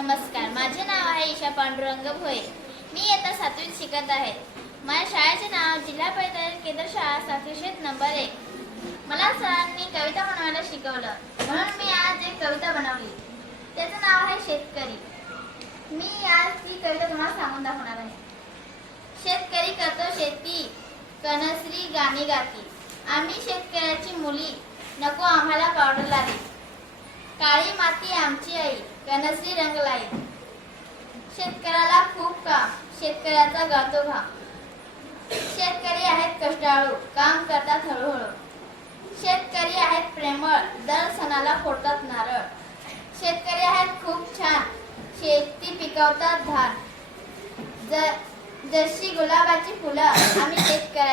नमस्कार. माझे नाव आहे ईशा पांडुरंग भोये. मी इयत्ता सातवीत शिकत आहे. माझ्या शाळेचे नाव जिल्हा परिषद केंद्र शाळा सातवीशेत नंबर एक. मला सरांनी कविता बनवायला शिकवलं. म्हणून मी आज एक कविता बनवली. त्याचं नाव आहे शेतकरी. मी आज ती कविता तुम्हाला सांगून दाखवणार आहे. शेतकरी करतो शेती कणसरी गाणी गाती. आम्ही शेतकऱ्याची मुली नको आम्हाला पावडर लागेल काळी माती आमची आई कनश्री रंग लाई शेतकऱ्याला खूप काम शेतकऱ्याचा गातो घाम शेतकरी आहेत कष्टाळू काम करतात हळूहळू. शेतकरी आहेत प्रेमळ दर सणाला फोडतात नारळ. शेतकरी आहेत खूप छान शेती पिकवतात धान. ज जशी गुलाबाची फुलं आम्ही शेतकऱ्या